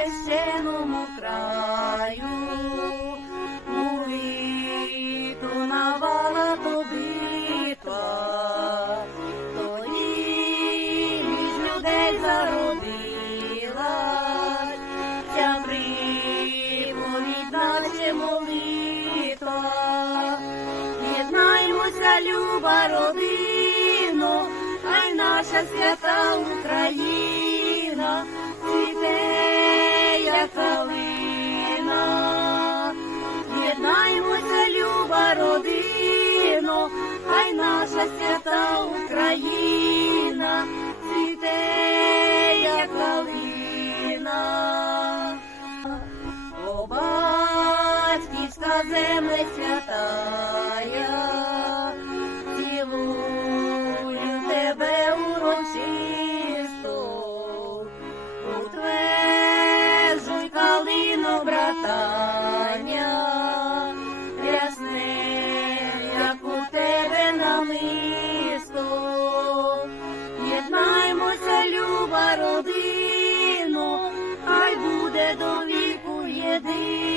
хрещеному краю, у вітру навала тобіта, тоді між людей зародилась, ця приповідна ще молитва, єднаймося, люба родино, хай наша свята Україна. наша свята Україна, цвіте, як калина. о батьківська земле. до віку єдиний.